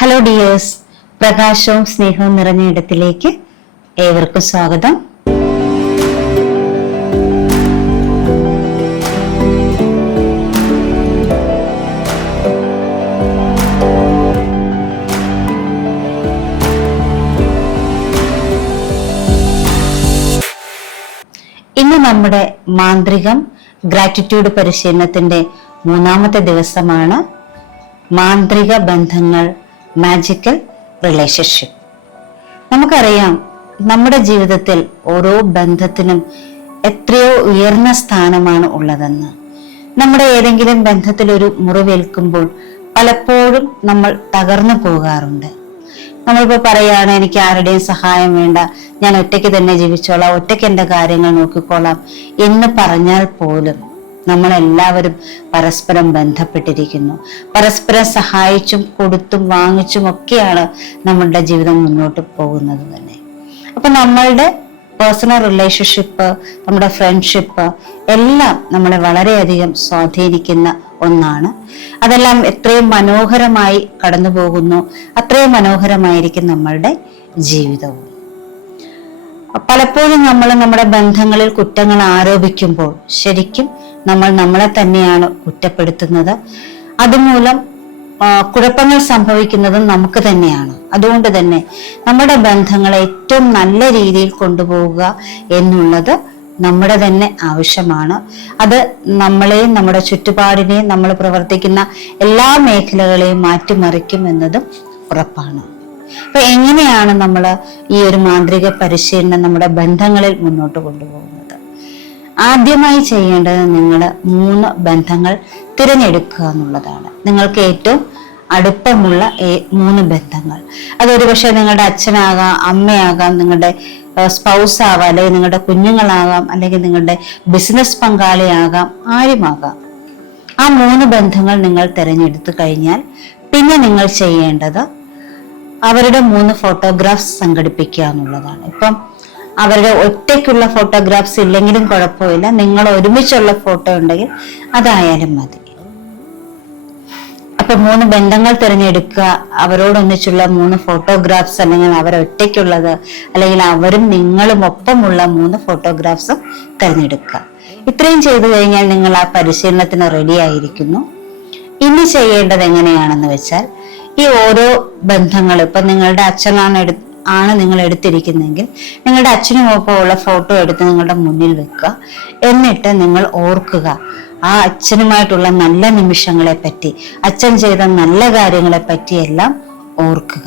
Hello dears, പ്രകാശവും സ്നേഹവും നിറഞ്ഞ ഇടത്തിലേക്ക് ഏവർക്കും സ്വാഗതം. ഇന്ന് നമ്മുടെ മാന്ത്രികം ഗ്രാറ്റിറ്റ്യൂഡ് പരിശീലനത്തിന്റെ 3-ാമത്തെ ദിവസമാണ്. മാന്ത്രിക ബന്ധങ്ങൾ, മാജിക്കൽ റിലേഷൻഷിപ്പ്. നമുക്കറിയാം, നമ്മുടെ ജീവിതത്തിൽ ഓരോ ബന്ധത്തിനും എത്രയോ ഉയർന്ന സ്ഥാനമാണ് ഉള്ളതെന്ന്. നമ്മുടെ ഏതെങ്കിലും ബന്ധത്തിൽ ഒരു മുറിവേൽക്കുമ്പോൾ പലപ്പോഴും നമ്മൾ തകർന്നു പോകാറുണ്ട്. നമ്മളിപ്പോ പറയാണ്, എനിക്ക് ആരുടെയും സഹായം വേണ്ട, ഞാൻ ഒറ്റയ്ക്ക് തന്നെ ജീവിച്ചോളാം, ഒറ്റയ്ക്ക് എന്റെ കാര്യങ്ങൾ നോക്കിക്കോളാം എന്ന് പറഞ്ഞാൽ പോലും നമ്മളെല്ലാവരും പരസ്പരം ബന്ധപ്പെട്ടിരിക്കുന്നു. പരസ്പരം സഹായിച്ചും കൊടുത്തും വാങ്ങിച്ചും ഒക്കെയാണ് നമ്മളുടെ ജീവിതം മുന്നോട്ട് പോകുന്നത് തന്നെ. അപ്പൊ നമ്മളുടെ പേഴ്സണൽ റിലേഷൻഷിപ്പ്, നമ്മുടെ ഫ്രണ്ട്ഷിപ്പ് എല്ലാം നമ്മളെ വളരെയധികം സ്വാധീനിക്കുന്ന ഒന്നാണ്. അതെല്ലാം എത്രയും മനോഹരമായി കടന്നു പോകുന്നു, അത്രയും മനോഹരമായിരിക്കും നമ്മളുടെ ജീവിതവും. പലപ്പോഴും നമ്മൾ നമ്മുടെ ബന്ധങ്ങളിൽ കുറ്റങ്ങൾ ആരോപിക്കുമ്പോൾ ശരിക്കും നമ്മൾ നമ്മളെ തന്നെയാണ് കുറ്റപ്പെടുത്തുന്നത്. അതുമൂലം കുഴപ്പങ്ങൾ സംഭവിക്കുന്നതും നമുക്ക് തന്നെയാണ്. അതുകൊണ്ട് തന്നെ നമ്മുടെ ബന്ധങ്ങളെ ഏറ്റവും നല്ല രീതിയിൽ കൊണ്ടുപോവുക എന്നുള്ളത് നമ്മുടെ തന്നെ ആവശ്യമാണ്. അത് നമ്മളെയും നമ്മുടെ ചുറ്റുപാടിനെയും നമ്മൾ പ്രവർത്തിക്കുന്ന എല്ലാ മേഖലകളെയും മാറ്റിമറിക്കും എന്നതും ഉറപ്പാണ്. അപ്പൊ എങ്ങനെയാണ് നമ്മൾ ഈ ഒരു മാന്ത്രിക പരിശീലനം നമ്മുടെ ബന്ധങ്ങളിൽ മുന്നോട്ട് കൊണ്ടുപോകുന്നത്? ആദ്യമായി ചെയ്യേണ്ടത് നിങ്ങൾ 3 ബന്ധങ്ങൾ തിരഞ്ഞെടുക്കുക എന്നുള്ളതാണ്. നിങ്ങൾക്ക് ഏറ്റവും അടുപ്പമുള്ള 3 ബന്ധങ്ങൾ. അതൊരു പക്ഷെ നിങ്ങളുടെ അച്ഛനാകാം, അമ്മയാകാം, നിങ്ങളുടെ സ്പൗസ് ആവാം, അല്ലെങ്കിൽ നിങ്ങളുടെ കുഞ്ഞുങ്ങളാകാം, അല്ലെങ്കിൽ നിങ്ങളുടെ ബിസിനസ് പങ്കാളിയാകാം, ആരുമാകാം. ആ 3 ബന്ധങ്ങൾ നിങ്ങൾ തിരഞ്ഞെടുത്തു കഴിഞ്ഞാൽ പിന്നെ നിങ്ങൾ ചെയ്യേണ്ടത് അവരുടെ 3 ഫോട്ടോഗ്രാഫ്സ് സംഘടിപ്പിക്കുക എന്നുള്ളതാണ്. ഇപ്പം അവരുടെ ഒറ്റയ്ക്കുള്ള ഫോട്ടോഗ്രാഫ്സ് ഇല്ലെങ്കിലും കുഴപ്പമില്ല, നിങ്ങൾ ഒരുമിച്ചുള്ള ഫോട്ടോ ഉണ്ടെങ്കിൽ അതായാലും മതി. അപ്പൊ 3 ബന്ധങ്ങൾ തിരഞ്ഞെടുക്കുക, അവരോടൊന്നിച്ചുള്ള 3 ഫോട്ടോഗ്രാഫ്സ്, അല്ലെങ്കിൽ അവരൊറ്റയ്ക്കുള്ളത്, അല്ലെങ്കിൽ അവരും നിങ്ങളും ഒപ്പമുള്ള 3 ഫോട്ടോഗ്രാഫ്സും തിരഞ്ഞെടുക്കുക. ഇത്രയും ചെയ്തു കഴിഞ്ഞാൽ നിങ്ങൾ ആ പരിശീലനത്തിന് റെഡി ആയിരിക്കുന്നു. ഇനി ചെയ്യേണ്ടത് എങ്ങനെയാണെന്ന് വെച്ചാൽ, ഈ ഓരോ ബന്ധങ്ങൾ, ഇപ്പൊ നിങ്ങളുടെ അച്ഛനാണ് നിങ്ങൾ എടുത്തിരിക്കുന്നെങ്കിൽ നിങ്ങളുടെ അച്ഛനും ഒപ്പമുള്ള ഫോട്ടോ എടുത്ത് നിങ്ങളുടെ മുന്നിൽ വെക്കുക. എന്നിട്ട് നിങ്ങൾ ഓർക്കുക ആ അച്ഛനുമായിട്ടുള്ള നല്ല നിമിഷങ്ങളെ പറ്റി, അച്ഛൻ ചെയ്ത നല്ല കാര്യങ്ങളെ പറ്റിയെല്ലാം ഓർക്കുക.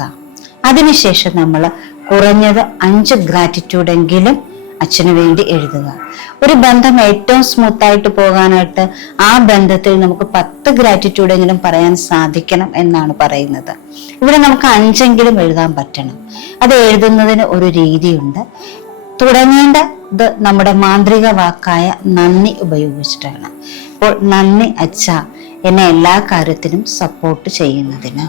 അതിനുശേഷം നമ്മൾ കുറഞ്ഞത് 5 ഗ്രാറ്റിറ്റ്യൂഡ് എങ്കിലും അച്ഛന് വേണ്ടി എഴുതുക. ഒരു ബന്ധം ഏറ്റവും സ്മൂത്ത് ആയിട്ട് പോകാനായിട്ട് ആ ബന്ധത്തിൽ നമുക്ക് 10 ഗ്രാറ്റിറ്റ്യൂഡ് എങ്കിലും പറയാൻ സാധിക്കണം എന്നാണ് പറയുന്നത്. ഇവിടെ നമുക്ക് 5 എഴുതാൻ പറ്റണം. അത് എഴുതുന്നതിന് ഒരു രീതിയുണ്ട്. തുടങ്ങേണ്ടത് നമ്മുടെ മാന്ത്രിക വാക്കായ നന്ദി ഉപയോഗിച്ചിട്ടാണ്. അപ്പോൾ നന്ദി അച്ഛ, എന്നെ എല്ലാ കാര്യത്തിനും സപ്പോർട്ട് ചെയ്യുന്നതിന്.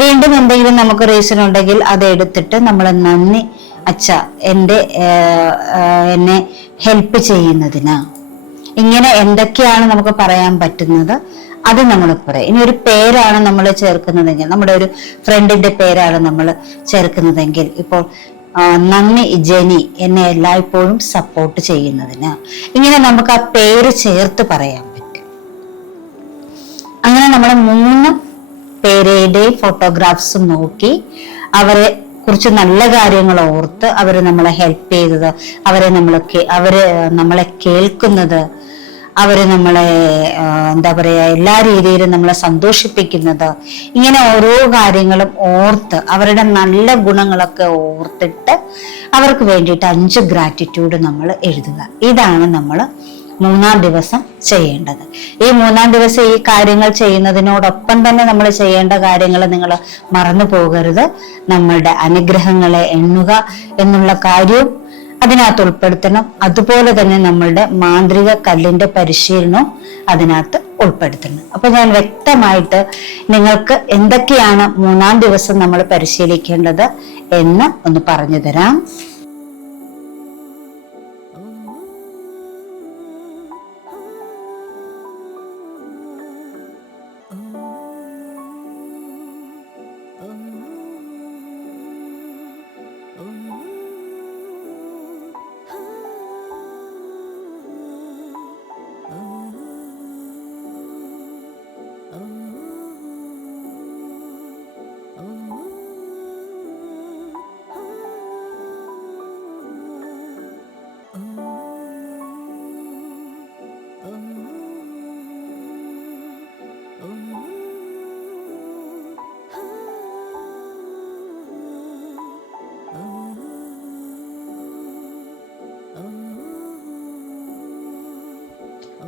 വീണ്ടും എന്തെങ്കിലും നമുക്ക് റീസൺ ഉണ്ടെങ്കിൽ അത് എടുത്തിട്ട് നമ്മൾ നന്ദി അച്ഛ, എന്നെ ഹെൽപ്പ് ചെയ്യുന്നതിന്. ഇങ്ങനെ എന്തൊക്കെയാണ് നമുക്ക് പറയാൻ പറ്റുന്നത് അത് നമ്മൾ പറയാം. ഇനി ഒരു പേരാണ് നമ്മൾ ചേർക്കുന്നതെങ്കിൽ, നമ്മുടെ ഒരു ഫ്രണ്ടിന്റെ പേരാണ് നമ്മൾ ചേർക്കുന്നതെങ്കിൽ, ഇപ്പോൾ നന്ദി ജെനി, എന്നെ എല്ലായ്പ്പോഴും സപ്പോർട്ട് ചെയ്യുന്നതിന്. ഇങ്ങനെ നമുക്ക് ആ പേര് ചേർത്ത് പറയാൻ പറ്റും. അങ്ങനെ നമ്മൾ 3 പേരുടെയും ഫോട്ടോഗ്രാഫ്സും നോക്കി അവരെ കുറിച്ച് നല്ല കാര്യങ്ങൾ ഓർത്ത്, അവര് നമ്മളെ ഹെൽപ്പ് ചെയ്തത്, അവര് നമ്മളെ കേൾക്കുന്നത്, അവര് നമ്മളെ എന്താ പറയാ എല്ലാ രീതിയിലും നമ്മളെ സന്തോഷിപ്പിക്കുന്നത്, ഇങ്ങനെ ഓരോ കാര്യങ്ങളും ഓർത്ത് അവരുടെ നല്ല ഗുണങ്ങളൊക്കെ ഓർത്തിട്ട് അവർക്ക് വേണ്ടിയിട്ട് 5 ഗ്രാറ്റിറ്റ്യൂഡ് നമ്മൾ എഴുതുക. ഇതാണ് നമ്മൾ 3-ാം ദിവസം ചെയ്യേണ്ടത്. ഈ 3-ാം ദിവസം ഈ കാര്യങ്ങൾ ചെയ്യുന്നതിനോടൊപ്പം തന്നെ നമ്മൾ ചെയ്യേണ്ട കാര്യങ്ങൾ നിങ്ങൾ മറന്നു പോകരുത്. നമ്മളുടെ അനുഗ്രഹങ്ങളെ എണ്ണുക എന്നുള്ള കാര്യവും അതിനകത്ത് ഉൾപ്പെടുത്തണം. അതുപോലെ തന്നെ നമ്മളുടെ മാന്ത്രിക കല്ലിന്റെ പരിശീലനവും അതിനകത്ത് ഉൾപ്പെടുത്തണം. അപ്പൊ ഞാൻ വ്യക്തമായിട്ട് നിങ്ങൾക്ക് എന്തൊക്കെയാണ് 3-ാം ദിവസം നമ്മൾ പരിശീലിക്കേണ്ടത് എന്ന് ഒന്ന് പറഞ്ഞു തരാം.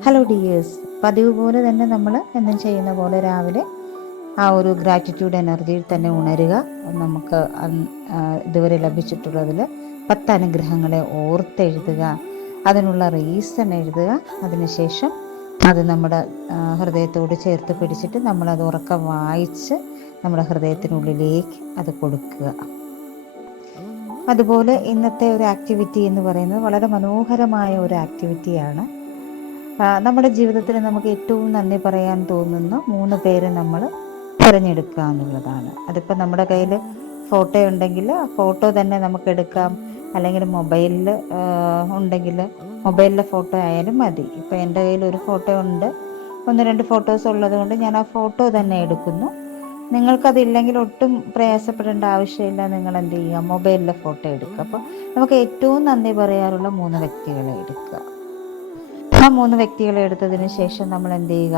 ഹലോ ഡിയേഴ്സ്, പതിവ് പോലെ തന്നെ നമ്മൾ എന്നും ചെയ്യുന്ന പോലെ രാവിലെ ആ ഒരു ഗ്രാറ്റിറ്റ്യൂഡ് എനർജിയിൽ തന്നെ ഉണരുക. നമുക്ക് ഇതുവരെ ലഭിച്ചിട്ടുള്ളതിൽ 10 അനുഗ്രഹങ്ങളെ ഓർത്തെഴുതുക, അതിനുള്ള റീസൺ എഴുതുക. അതിനുശേഷം അത് നമ്മുടെ ഹൃദയത്തോട് ചേർത്ത് പിടിച്ചിട്ട് നമ്മളത് ഉറക്കം വായിച്ച് നമ്മുടെ ഹൃദയത്തിനുള്ളിലേക്ക് അത് കൊടുക്കുക. അതുപോലെ ഇന്നത്തെ ഒരു ആക്ടിവിറ്റി എന്ന് പറയുന്നത് വളരെ മനോഹരമായ ഒരു ആക്ടിവിറ്റിയാണ്. നമ്മുടെ ജീവിതത്തിൽ നമുക്ക് ഏറ്റവും നന്ദി പറയാൻ തോന്നുന്ന 3 പേരെ നമ്മൾ തിരഞ്ഞെടുക്കുക എന്നുള്ളതാണ്. അതിപ്പോൾ നമ്മുടെ കയ്യിൽ ഫോട്ടോ ഉണ്ടെങ്കിൽ ആ ഫോട്ടോ തന്നെ നമുക്ക് എടുക്കാം, അല്ലെങ്കിൽ മൊബൈലിൽ ഉണ്ടെങ്കിൽ മൊബൈലിലെ ഫോട്ടോ ആയാലും മതി. ഇപ്പോൾ എൻ്റെ കയ്യിൽ ഒരു ഫോട്ടോ ഉണ്ട്, 1-2 ഫോട്ടോസ് ഉള്ളത് കൊണ്ട് ഞാൻ ആ ഫോട്ടോ തന്നെ എടുക്കുന്നു. നിങ്ങൾക്കതില്ലെങ്കിൽ ഒട്ടും പ്രയാസപ്പെടേണ്ട ആവശ്യമില്ല. നിങ്ങൾ എന്ത് ചെയ്യുക, മൊബൈലിലെ ഫോട്ടോ എടുക്കുക. അപ്പോൾ നമുക്ക് ഏറ്റവും നന്ദി പറയാറുള്ള 3 വ്യക്തികളെ എടുക്കുക. ആ 3 വ്യക്തികളെ എടുത്തതിന് ശേഷം നമ്മൾ എന്ത് ചെയ്യുക,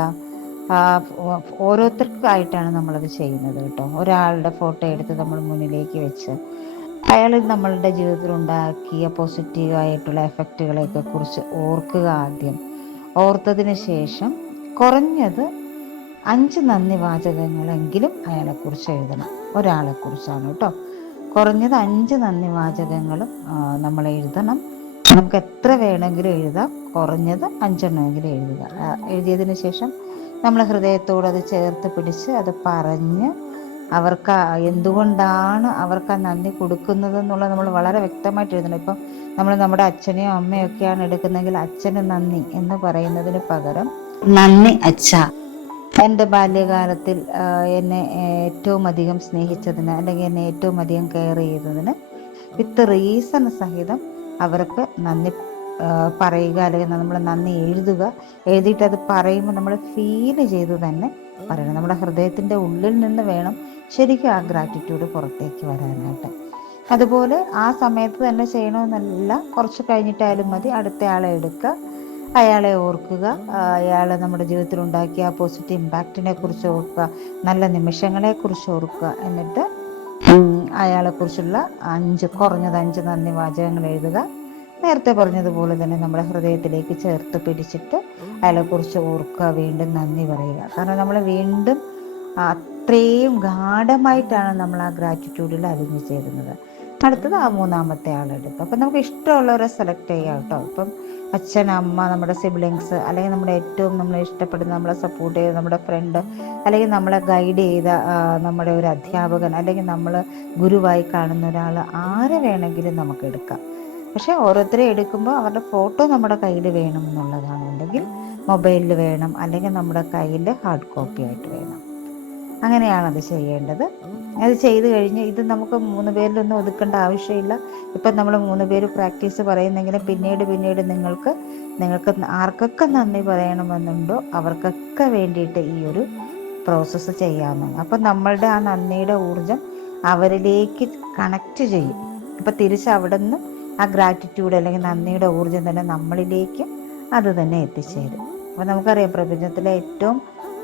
ഓരോരുത്തർക്കായിട്ടാണ് നമ്മളത് ചെയ്യുന്നത് കേട്ടോ. ഒരാളുടെ ഫോട്ടോ എടുത്ത് നമ്മൾ മുന്നിലേക്ക് വെച്ച് അയാൾ നമ്മളുടെ ജീവിതത്തിൽ ഉണ്ടാക്കിയ പോസിറ്റീവായിട്ടുള്ള എഫക്റ്റുകളെയൊക്കെ കുറിച്ച് ഓർക്കുക. ആദ്യം ഓർത്തതിന് ശേഷം കുറഞ്ഞത് 5 നന്ദി വാചകങ്ങളെങ്കിലും അയാളെക്കുറിച്ച് എഴുതണം. ഒരാളെക്കുറിച്ചാണ് കേട്ടോ. കുറഞ്ഞത് 5 നന്ദി വാചകങ്ങളും നമ്മൾ എഴുതണം. നമുക്ക് എത്ര വേണമെങ്കിലും എഴുതാം, കുറഞ്ഞത് 5 എണ്ണമെങ്കിലും എഴുതുക. എഴുതിയതിന് ശേഷം നമ്മൾ ഹൃദയത്തോട് അത് ചേർത്ത് പിടിച്ച് അത് പറഞ്ഞ് അവർക്ക് എന്തുകൊണ്ടാണ് അവർക്ക് ആ നന്ദി കൊടുക്കുന്നത് എന്നുള്ളത് നമ്മൾ വളരെ വ്യക്തമായിട്ട് എഴുതണം. ഇപ്പം നമ്മൾ നമ്മുടെ അച്ഛനെയോ അമ്മയോ ഒക്കെയാണ് എടുക്കുന്നതെങ്കിൽ അച്ഛന് നന്ദി എന്ന് പറയുന്നതിന് പകരം നന്ദി അച്ഛ, എൻ്റെ ബാല്യകാലത്തിൽ എന്നെ ഏറ്റവും അധികം സ്നേഹിച്ചതിന്, അല്ലെങ്കിൽ എന്നെ ഏറ്റവും അധികം കെയർ ചെയ്തതിന് വിത്ത് റീസൺ സഹിതം അവർക്ക് നന്ദി പറയുക, അല്ലെങ്കിൽ നമ്മൾ നന്ദി എഴുതുക. എഴുതിയിട്ട് അത് പറയുമ്പോൾ നമ്മൾ ഫീൽ ചെയ്ത് തന്നെ പറയണം. നമ്മുടെ ഹൃദയത്തിൻ്റെ ഉള്ളിൽ നിന്ന് വേണം ശരിക്കും ആ ഗ്രാറ്റിറ്റ്യൂഡ് പുറത്തേക്ക് വരാനായിട്ട്. അതുപോലെ ആ സമയത്ത് തന്നെ ചെയ്യണമെന്നല്ല, കുറച്ച് കഴിഞ്ഞിട്ടായാലും മതി. അടുത്ത ആളെ എടുക്കുക, അയാളെ ഓർക്കുക, അയാൾ നമ്മുടെ ജീവിതത്തിൽ ഉണ്ടാക്കിയ ആ പോസിറ്റീവ് ഇമ്പാക്റ്റിനെ കുറിച്ച് ഓർക്കുക, നല്ല നിമിഷങ്ങളെക്കുറിച്ച് ഓർക്കുക. എന്നിട്ട് അയാളെക്കുറിച്ചുള്ള കുറഞ്ഞത് 5 നന്ദി വാചകങ്ങൾ എഴുതുക. നേരത്തെ പറഞ്ഞതുപോലെ തന്നെ നമ്മുടെ ഹൃദയത്തിലേക്ക് ചേർത്ത് പിടിച്ചിട്ട് അയാളെക്കുറിച്ച് ഓർക്കുക, വീണ്ടും നന്ദി പറയുക. കാരണം നമ്മൾ വീണ്ടും അത്രയും ഗാഢമായിട്ടാണ് നമ്മൾ ആ ഗ്രാറ്റിറ്റ്യൂഡിൽ അലിഞ്ഞു ചേരുന്നത്. അടുത്തത് ആ 3-മത്തെ ആളെടുക്കുക. അപ്പം നമുക്ക് ഇഷ്ടമുള്ളവരെ സെലക്ട് ചെയ്യാം കേട്ടോ. ഇപ്പം അച്ഛൻ, അമ്മ, നമ്മുടെ സിബ്ലിങ്സ്, അല്ലെങ്കിൽ നമ്മുടെ ഏറ്റവും നമ്മളെ ഇഷ്ടപ്പെടുന്ന, നമ്മളെ സപ്പോർട്ട് ചെയ്ത നമ്മുടെ ഫ്രണ്ട്, അല്ലെങ്കിൽ നമ്മളെ ഗൈഡ് ചെയ്ത നമ്മുടെ ഒരു അധ്യാപകൻ, അല്ലെങ്കിൽ നമ്മൾ ഗുരുവായി കാണുന്ന ഒരാൾ, ആരെ വേണമെങ്കിലും നമുക്ക് എടുക്കാം. പക്ഷേ ഓരോരുത്തരെ എടുക്കുമ്പോൾ അവരുടെ ഫോട്ടോ നമ്മുടെ കയ്യിൽ വേണം എന്നുള്ളതാണ്. ഉണ്ടെങ്കിൽ മൊബൈലിൽ വേണം, അല്ലെങ്കിൽ നമ്മുടെ കയ്യിൽ ഹാർഡ് കോപ്പി ആയിട്ട് വേണം. അങ്ങനെയാണത് ചെയ്യേണ്ടത്. അത് ചെയ്ത് കഴിഞ്ഞ് ഇത് നമുക്ക് 3 പേരിലൊന്നും ഒതുക്കേണ്ട ആവശ്യമില്ല. ഇപ്പം നമ്മൾ 3 പേര് പ്രാക്ടീസ് പറയുന്നെങ്കിലും പിന്നീട് നിങ്ങൾക്ക് ആർക്കൊക്കെ നന്ദി പറയണമെന്നുണ്ടോ അവർക്കൊക്കെ വേണ്ടിയിട്ട് ഈ ഒരു പ്രോസസ്സ് ചെയ്യാമെന്നാണ്. അപ്പം നമ്മളുടെ ആ നന്ദിയുടെ ഊർജം അവരിലേക്ക് കണക്റ്റ് ചെയ്യും. അപ്പം തിരിച്ച് അവിടെ നിന്ന് ആ ഗ്രാറ്റിറ്റ്യൂഡ് അല്ലെങ്കിൽ നന്ദിയുടെ ഊർജം തന്നെ നമ്മളിലേക്ക് അത് തന്നെ എത്തിച്ചേരും. അപ്പോൾ നമുക്കറിയാം, പ്രപഞ്ചത്തിലെ ഏറ്റവും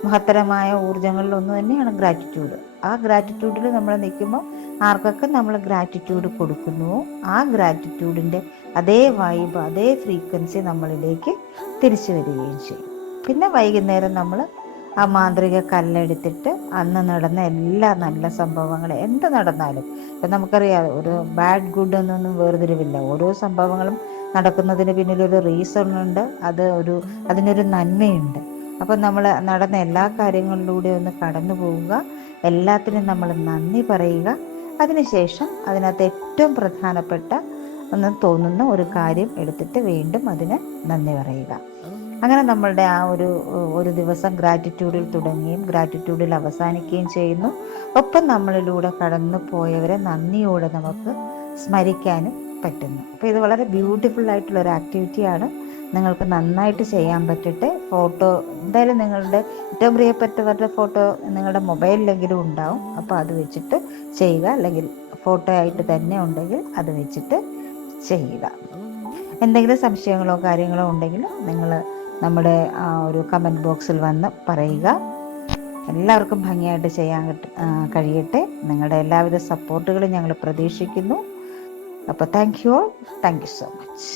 മഹത്തരമായ ഊർജങ്ങളിൽ ഒന്ന് തന്നെയാണ് ഗ്രാറ്റിറ്റ്യൂഡ്. ആ ഗ്രാറ്റിറ്റ്യൂഡിൽ നമ്മൾ നിൽക്കുമ്പോൾ ആർക്കൊക്കെ നമ്മൾ ഗ്രാറ്റിറ്റ്യൂഡ് കൊടുക്കുന്നുവോ ആ ഗ്രാറ്റിറ്റ്യൂഡിൻ്റെ അതേ വൈബ്, അതേ ഫ്രീക്വൻസി നമ്മളിലേക്ക് തിരിച്ചു വരികയും ചെയ്യും. പിന്നെ വൈകുന്നേരം നമ്മൾ ആ മാന്ത്രിക കല്ലെടുത്തിട്ട് അന്ന് നടന്ന എല്ലാ നല്ല സംഭവങ്ങളും എന്ത് നടന്നാലും, ഇപ്പം നമുക്കറിയാം ഒരു ബാഡ് ഗുഡ് എന്നൊന്നും വേർതിരിവില്ല. ഓരോ സംഭവങ്ങളും നടക്കുന്നതിന് പിന്നിലൊരു റീസൺ ഉണ്ട്, അതിനൊരു നന്മയുണ്ട്. അപ്പം നമ്മൾ നടന്ന എല്ലാ കാര്യങ്ങളിലൂടെ ഒന്ന് കടന്നു പോവുക, എല്ലാത്തിനും നമ്മൾ നന്ദി പറയുക. അതിനുശേഷം അതിനകത്ത് ഏറ്റവും പ്രധാനപ്പെട്ട എന്ന് തോന്നുന്ന ഒരു കാര്യം എടുത്തിട്ട് വീണ്ടും അതിന് നന്ദി പറയുക. അങ്ങനെ നമ്മളുടെ ആ ഒരു ദിവസം ഗ്രാറ്റിറ്റ്യൂഡിൽ തുടങ്ങുകയും ഗ്രാറ്റിറ്റ്യൂഡിൽ അവസാനിക്കുകയും ചെയ്യുന്നു. ഒപ്പം നമ്മളിലൂടെ കടന്നു പോയവരെ നന്ദിയോടെ നമുക്ക് സ്മരിക്കാനും പറ്റുന്നു. അപ്പോൾ ഇത് വളരെ ബ്യൂട്ടിഫുൾ ആയിട്ടുള്ള ഒരു ആക്ടിവിറ്റിയാണ്. നിങ്ങൾക്ക് നന്നായിട്ട് ചെയ്യാൻ പറ്റട്ടെ. ഫോട്ടോ എന്തായാലും നിങ്ങളുടെ ഏറ്റവും പ്രിയപ്പെട്ടവരുടെ ഫോട്ടോ നിങ്ങളുടെ മൊബൈലിലെങ്കിലും ഉണ്ടാവും. അപ്പോൾ അത് വെച്ചിട്ട് ചെയ്യുക, അല്ലെങ്കിൽ ഫോട്ടോ ആയിട്ട് തന്നെ ഉണ്ടെങ്കിൽ അത് വെച്ചിട്ട് ചെയ്യുക. എന്തെങ്കിലും സംശയങ്ങളോ കാര്യങ്ങളോ ഉണ്ടെങ്കിൽ നിങ്ങൾ നമ്മുടെ ആ ഒരു കമൻറ്റ് ബോക്സിൽ വന്ന് പറയുക. എല്ലാവർക്കും ഭംഗിയായിട്ട് ചെയ്യാൻ കഴിയട്ടെ. നിങ്ങളുടെ എല്ലാവിധ സപ്പോർട്ടുകളും ഞങ്ങൾ പ്രതീക്ഷിക്കുന്നു. അപ്പോൾ താങ്ക് യു സോ മച്ച്.